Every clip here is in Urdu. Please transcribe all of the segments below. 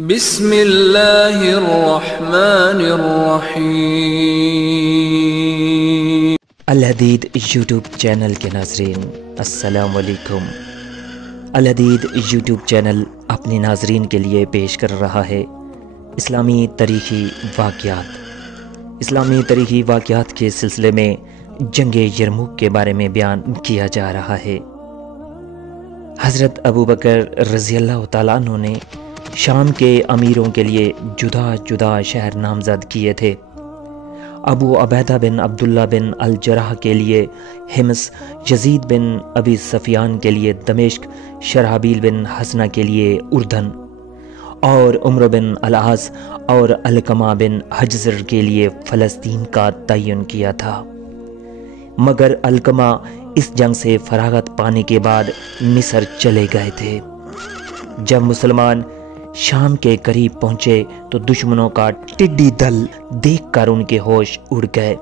بسم اللہ الرحمن الرحیم۔ الحدید یوٹیوب چینل کے ناظرین السلام علیکم۔ الحدید یوٹیوب چینل اپنے ناظرین کے لیے پیش کر رہا ہے اسلامی تاریخی واقعات۔ اسلامی تاریخی واقعات کے سلسلے میں جنگ یرموک کے بارے میں بیان کیا جا رہا ہے۔ حضرت ابو بکر رضی اللہ تعالیٰ عنہ نے شام کے امیروں کے لیے جدا جدا شہر نامزد کیے تھے۔ ابو عبیدہ بن عبداللہ بن الجراح کے لیے حمص، یزید بن ابی سفیان کے لیے دمشق، شرحبیل بن حسنہ کے لیے اردن، اور عمر بن العاص اور علقمہ بن حجزر کے لیے فلسطین کا تعین کیا تھا، مگر علقمہ اس جنگ سے فراغت پانے کے بعد مصر چلے گئے تھے۔ جب مسلمان شام کے قریب پہنچے تو دشمنوں کا ٹڈی دل دیکھ کر ان کے ہوش اڑ گئے،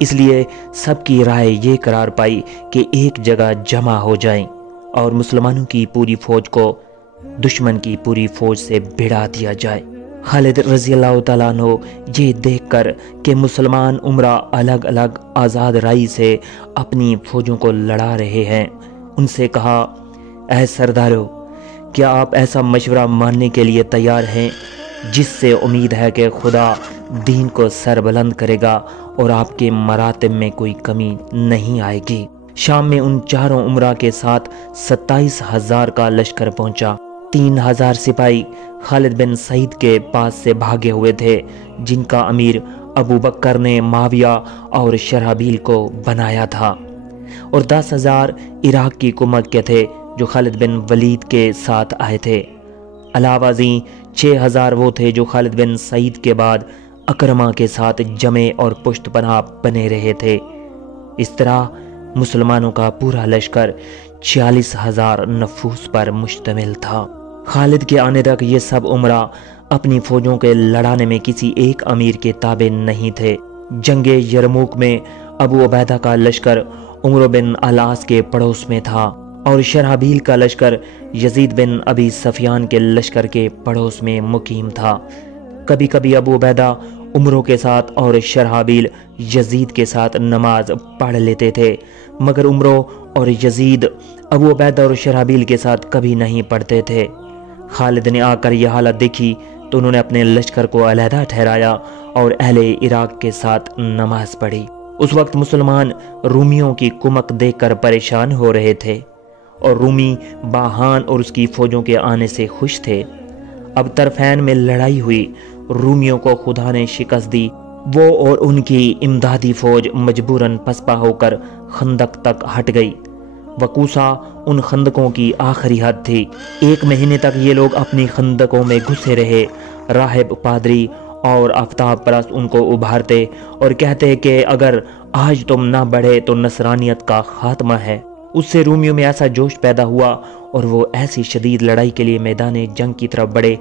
اس لیے سب کی رائے یہ قرار پائی کہ ایک جگہ جمع ہو جائیں اور مسلمانوں کی پوری فوج کو دشمن کی پوری فوج سے بھڑا دیا جائے۔ خالد رضی اللہ تعالیٰ عنہ یہ دیکھ کر کہ مسلمان عمرہ الگ الگ آزاد رائی سے اپنی فوجوں کو لڑا رہے ہیں، ان سے کہا، اے سردارو، کیا آپ ایسا مشورہ ماننے کے لیے تیار ہیں جس سے امید ہے کہ خدا دین کو سر بلند کرے گا اور آپ کے مراتب میں کوئی کمی نہیں آئے گی؟ شام میں ان چاروں عمرہ کے ساتھ 27,000 کا لشکر پہنچا۔ 3,000 سپاہی خالد بن سعید کے پاس سے بھاگے ہوئے تھے، جن کا امیر ابو بکر نے معاویہ اور شرحبیل کو بنایا تھا، اور 10,000 عراق کی قومت کے تھے جو خالد بن ولید کے ساتھ آئے تھے۔ علاوہ ازیں 6,000 وہ تھے جو خالد بن سعید کے بعد اکرمہ کے ساتھ جمع اور پشت پناہ بنے رہے تھے۔ اس طرح مسلمانوں کا پورا لشکر 46,000 نفوس پر مشتمل تھا۔ خالد کے آنے تک یہ سب عمرہ اپنی فوجوں کے لڑانے میں کسی ایک امیر کے تابع نہیں تھے۔ جنگ یرموک میں ابو عبیدہ کا لشکر عمر بن العاص کے پڑوس میں تھا، اور شرحبیل کا لشکر یزید بن ابی سفیان کے لشکر کے پڑوس میں مقیم تھا۔ کبھی کبھی ابو عبیدہ عمروں کے ساتھ اور شرحبیل یزید کے ساتھ نماز پڑھ لیتے تھے، مگر عمروں اور یزید ابو عبیدہ اور شرحبیل کے ساتھ کبھی نہیں پڑھتے تھے۔ خالد نے آ کر یہ حالت دیکھی تو انہوں نے اپنے لشکر کو علیحدہ ٹھہرایا اور اہل عراق کے ساتھ نماز پڑھی۔ اس وقت مسلمان رومیوں کی کمک دیکھ کر پریشان ہو رہے تھے، اور رومی باہان اور اس کی فوجوں کے آنے سے خوش تھے۔ اب طرفین میں لڑائی ہوئی، رومیوں کو خدا نے شکست دی، وہ اور ان کی امدادی فوج مجبوراً پسپا ہو کر خندق تک ہٹ گئی۔ وقوسا ان خندقوں کی آخری حد تھی۔ 1 مہینے تک یہ لوگ اپنی خندقوں میں گھسے رہے۔ راہب، پادری اور آفتاب پرست ان کو ابھارتے اور کہتے کہ اگر آج تم نہ بڑھے تو نصرانیت کا خاتمہ ہے۔ اس سے رومیوں میں ایسا جوش پیدا ہوا اور وہ ایسی شدید لڑائی کے لیے میدان جنگ کی طرف بڑھے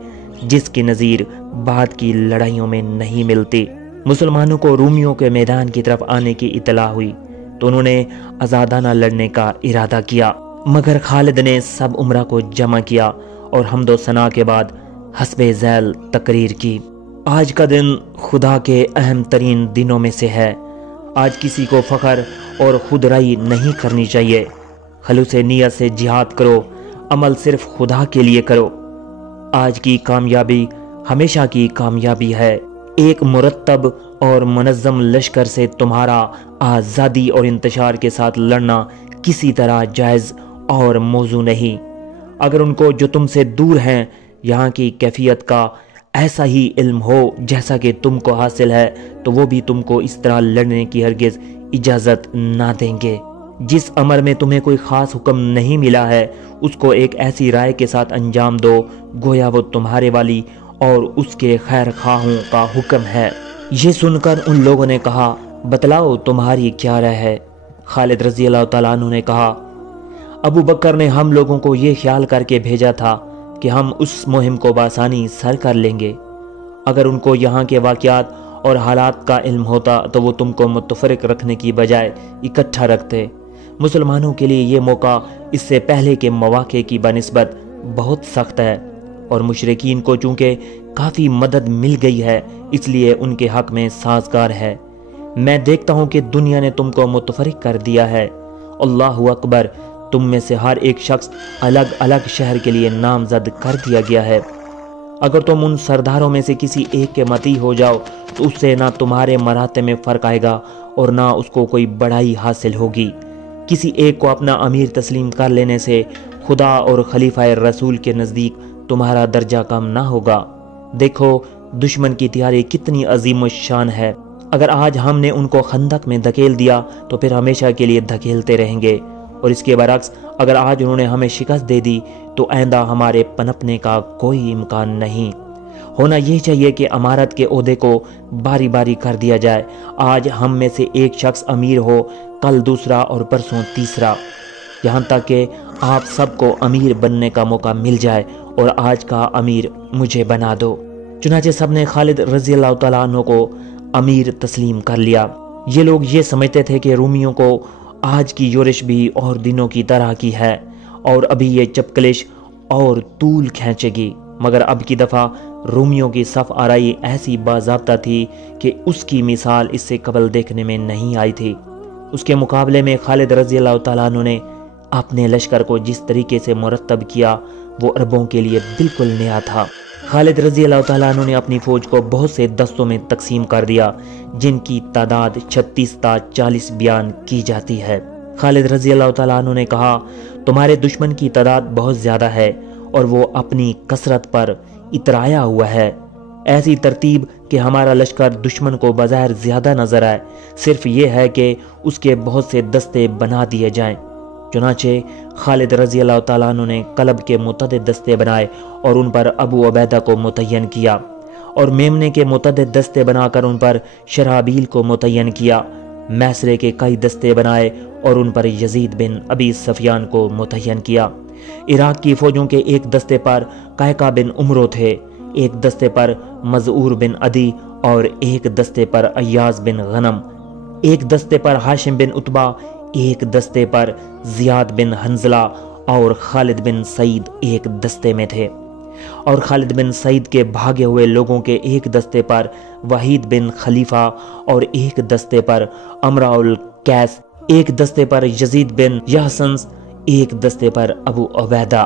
جس کی نظیر بعد کی لڑائیوں میں نہیں ملتی۔ مسلمانوں کو رومیوں کے میدان کی طرف آنے کی اطلاع ہوئی تو انہوں نے آزادانہ لڑنے کا ارادہ کیا، مگر خالد نے سب عمرہ کو جمع کیا اور حمد و ثنا کے بعد حسب ذیل تقریر کی، آج کا دن خدا کے اہم ترین دنوں میں سے ہے۔ آج کسی کو فخر اور خودرائی نہیں کرنی چاہیے۔ خلوص نیت سے جہاد کرو، عمل صرف خدا کے لیے کرو۔ آج کی کامیابی ہمیشہ کی کامیابی ہے۔ ایک مرتب اور منظم لشکر سے تمہارا آزادی اور انتشار کے ساتھ لڑنا کسی طرح جائز اور موزوں نہیں۔ اگر ان کو جو تم سے دور ہیں یہاں کی کیفیت کا ایسا ہی علم ہو جیسا کہ تم کو حاصل ہے تو وہ بھی تم کو اس طرح لڑنے کی ہرگز اجازت نہ دیں گے۔ جس امر میں تمہیں کوئی خاص حکم نہیں ملا ہے اس کو ایک ایسی رائے کے ساتھ انجام دو گویا وہ تمہارے والی اور اس کے خیر خواہوں کا حکم ہے۔ یہ سن کر ان لوگوں نے کہا، بتلاؤ تمہاری کیا رائے ہے؟ خالد رضی اللہ تعالیٰ عنہ نے کہا، ابو بکر نے ہم لوگوں کو یہ خیال کر کے بھیجا تھا کہ ہم اس مہم کو بآسانی سر کر لیں گے۔ اگر ان کو یہاں کے واقعات اور حالات کا علم ہوتا تو وہ تم کو متفرق رکھنے کی بجائے اکٹھا رکھتے۔ مسلمانوں کے لیے یہ موقع اس سے پہلے کے مواقع کی بنسبت بہت سخت ہے۔ اور مشرکین کو چونکہ کافی مدد مل گئی ہے اس لیے ان کے حق میں سازگار ہے۔ میں دیکھتا ہوں کہ دنیا نے تم کو متفرق کر دیا ہے۔ اللہ اکبر، تم میں سے ہر ایک شخص الگ الگ شہر کے لیے نامزد کر دیا گیا ہے۔ اگر تم ان سرداروں میں سے کسی ایک کے مطیع ہو جاؤ تو اس سے نہ تمہارے مراتب میں فرق آئے گا اور نہ اس کو کوئی بڑائی حاصل ہوگی۔ کسی ایک کو اپنا امیر تسلیم کر لینے سے خدا اور خلیفہ رسول کے نزدیک تمہارا درجہ کم نہ ہوگا۔ دیکھو دشمن کی تیاری کتنی عظیم الشان ہے۔ اگر آج ہم نے ان کو خندق میں دھکیل دیا تو پھر ہمیشہ کے لیے دھکیلتے رہیں گے، اور اس کے برعکس اگر آج انہوں نے ہمیں شکست دے دی تو آئندہ ہمارے پنپنے کا کوئی امکان نہیں۔ ہونا یہ چاہیے کہ امارت کے عہدے کو باری باری کر دیا جائے۔ آج ہم میں سے ایک شخص امیر ہو، کل دوسرا اور پرسوں تیسرا، یہاں تک کہ آپ سب کو امیر بننے کا موقع مل جائے اور آج کا امیر مجھے بنا دو۔ چنانچہ سب نے خالد رضی اللہ تعالیٰ عنہ کو امیر تسلیم کر لیا۔ یہ لوگ یہ سمجھتے تھے کہ رومیوں کو آج کی یورش بھی اور دنوں کی طرح کی ہے اور ابھی یہ چپکلش اور طول کھینچے گی، مگر اب کی دفعہ رومیوں کی صف آرائی ایسی باضابطہ تھی کہ اس کی مثال اس سے قبل دیکھنے میں نہیں آئی تھی۔ اس کے مقابلے میں خالد رضی اللہ تعالیٰ عنہ نے اپنے لشکر کو جس طریقے سے مرتب کیا وہ عربوں کے لیے بالکل نیا تھا۔ خالد رضی اللہ تعالیٰ عنہ نے اپنی فوج کو بہت سے دستوں میں تقسیم کر دیا جن کی تعداد 36 تا 40 بیان کی جاتی ہے۔ خالد رضی اللہ تعالیٰ عنہ نے کہا، تمہارے دشمن کی تعداد بہت زیادہ ہے اور وہ اپنی کثرت پر اترایا ہوا ہے۔ ایسی ترتیب کہ ہمارا لشکر دشمن کو بظاہر زیادہ نظر آئے، صرف یہ ہے کہ اس کے بہت سے دستے بنا دیے جائیں۔ چنانچہ خالد رضی اللہ تعالیٰ عنہ نے قلب کے متعدد دستے بنائے اور ان پر ابو عبیدہ کو متعین کیا، اور میمنے کے متعدد دستے بنا کر ان پر شرحبیل کو متعین کیا۔ میسرے کے کئی دستے بنائے اور ان پر یزید بن ابی سفیان کو متعین کیا۔ عراق کی فوجوں کے ایک دستے پر قیقع بن عمرو تھے، ایک دستے پر مزعور بن عدی اور ایک دستے پر ایاز بن غنم، ایک دستے پر ہاشم بن عتبہ، ایک دستے پر زیاد بن حنزلہ اور خالد بن سعید ایک دستے میں تھے، اور خالد بن سعید کے بھاگے ہوئے لوگوں کے ایک دستے پر وحید بن خلیفہ اور ایک دستے پر امراء القیس، ایک دستے پر یزید بن یحسنس، ایک دستے پر ابو عبیدہ،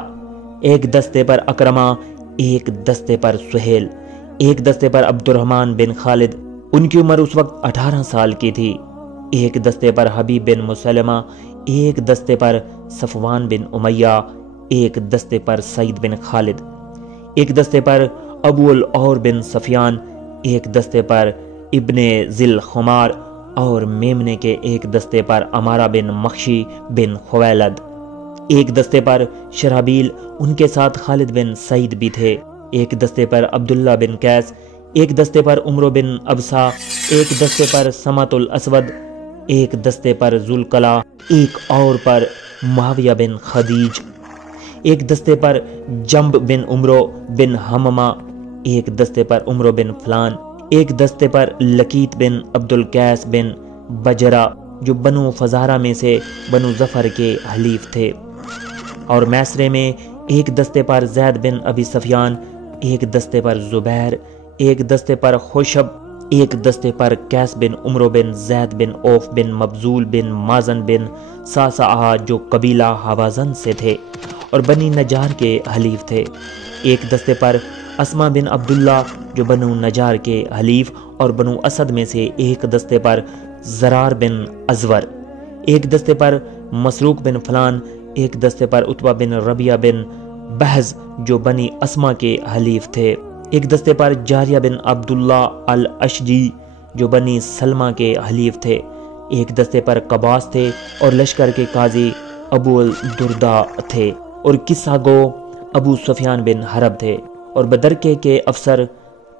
ایک دستے پر اکرمہ، ایک دستے پر سہیل، ایک دستے پر عبد الرحمن بن خالد، ان کی عمر اس وقت 18 سال کی تھی، ایک دستے پر حبیب بن مسلمہ، ایک دستے پر صفوان بن امیہ، ایک دستے پر سعید بن خالد، ایک دستے پر ابو العور بن سفیان، ایک دستے پر ابن ذل خمار، اور میمنے کے ایک دستے پر امارہ بن مخشی بن خویلد، ایک دستے پر شرحبیل، ان کے ساتھ خالد بن سعید بھی تھے، ایک دستے پر عبداللہ بن قیس، ایک دستے پر عمرو بن ابسا، ایک دستے پر سمت الاسود، ایک دستے پر ذوالقلع، ایک اور پر معاویہ بن خدیج، ایک دستے پر جنب بن عمرو بن حممہ، ایک دستے پر عمرو بن فلان، ایک دستے پر لقیت بن عبد القیس بن بجرہ جو بنو فزارہ میں سے بنو ظفر کے حلیف تھے، اور میسرے میں ایک دستے پر زید بن ابی سفیان، ایک دستے پر زبیر، ایک دستے پر خوشب، ایک دستے پر قیس بن عمرو بن زید بن اوف بن مبزول بن مازن بن ساسعہ جو قبیلہ حوازن سے تھے اور بنی نجار کے حلیف تھے، ایک دستے پر اسما بن عبداللہ جو بنو نجار کے حلیف اور بنو اسد میں سے، ایک دستے پر زرار بن ازور، ایک دستے پر مسروق بن فلان، ایک دستے پر عتبہ بن ربیہ بن بحز جو بنی اسما کے حلیف تھے، ایک دستے پر جاریہ بن عبداللہ الاشجی جو بنی سلمہ کے حلیف تھے، ایک دستے پر قباس تھے اور لشکر کے قاضی ابو الدرداء تھے، اور قصہ گو ابو سفیان بن حرب تھے، اور بدرکے کے افسر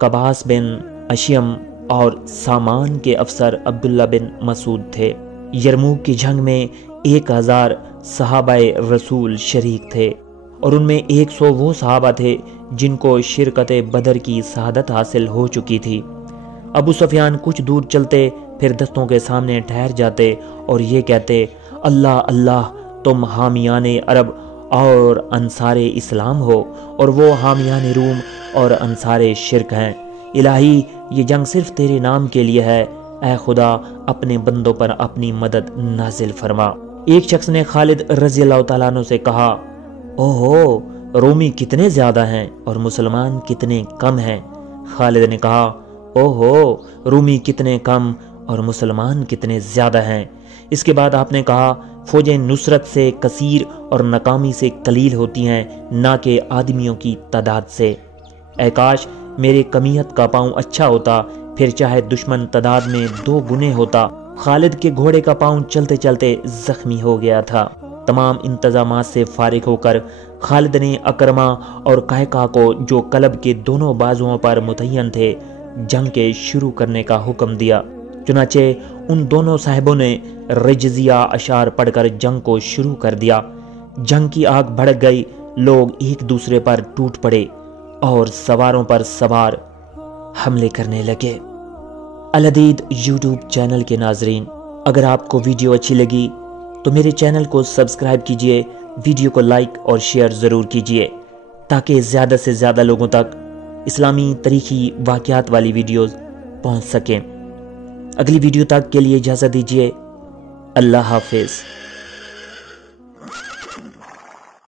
قباس بن اشیم اور سامان کے افسر عبداللہ بن مسعود تھے۔ یرموک کی جنگ میں 1000 صحابہ رسول شریک تھے، اور ان میں 100 وہ صحابہ تھے جن کو شرکت بدر کی شہادت حاصل ہو چکی تھی۔ ابو سفیان کچھ دور چلتے پھر دستوں کے سامنے ٹھہر جاتے اور یہ کہتے، اللہ اللہ، تم حامیان عرب اور انصار اسلام ہو، اور وہ حامیان روم اور انصار شرک ہیں۔ الہی یہ جنگ صرف تیرے نام کے لیے ہے، اے خدا اپنے بندوں پر اپنی مدد نازل فرما۔ ایک شخص نے خالد رضی اللہ تعالیٰ عنہ سے کہا، اوہو رومی کتنے زیادہ ہیں اور مسلمان کتنے کم ہیں۔ خالد نے کہا، اوہو رومی کتنے کم اور مسلمان کتنے زیادہ ہیں۔ اس کے بعد آپ نے کہا، فوجیں نصرت سے کثیر اور ناکامی سے قلیل ہوتی ہیں، نہ کہ آدمیوں کی تعداد سے۔ اے کاش میرے کمیت کا پاؤں اچھا ہوتا، پھر چاہے دشمن تعداد میں 2 گنے ہوتا۔ خالد کے گھوڑے کا پاؤں چلتے چلتے زخمی ہو گیا تھا۔ تمام انتظامات سے فارغ ہو کر خالد نے اکرمہ اور قہقہ کو، جو کلب کے دونوں بازوؤں پر متعین تھے، جنگ کے شروع کرنے کا حکم دیا۔ چنانچہ ان دونوں صاحبوں نے رجزیہ اشعار پڑھ کر جنگ کو شروع کر دیا۔ جنگ کی آگ بھڑک گئی، لوگ ایک دوسرے پر ٹوٹ پڑے اور سواروں پر سوار حملے کرنے لگے۔ الحدید یوٹیوب چینل کے ناظرین، اگر آپ کو ویڈیو اچھی لگی تو میرے چینل کو سبسکرائب کیجئے، ویڈیو کو لائک اور شیئر ضرور کیجئے تاکہ زیادہ سے زیادہ لوگوں تک اسلامی تاریخی واقعات والی ویڈیوز پہنچ سکیں۔ اگلی ویڈیو تک کے لیے اجازت دیجئے۔ اللہ حافظ۔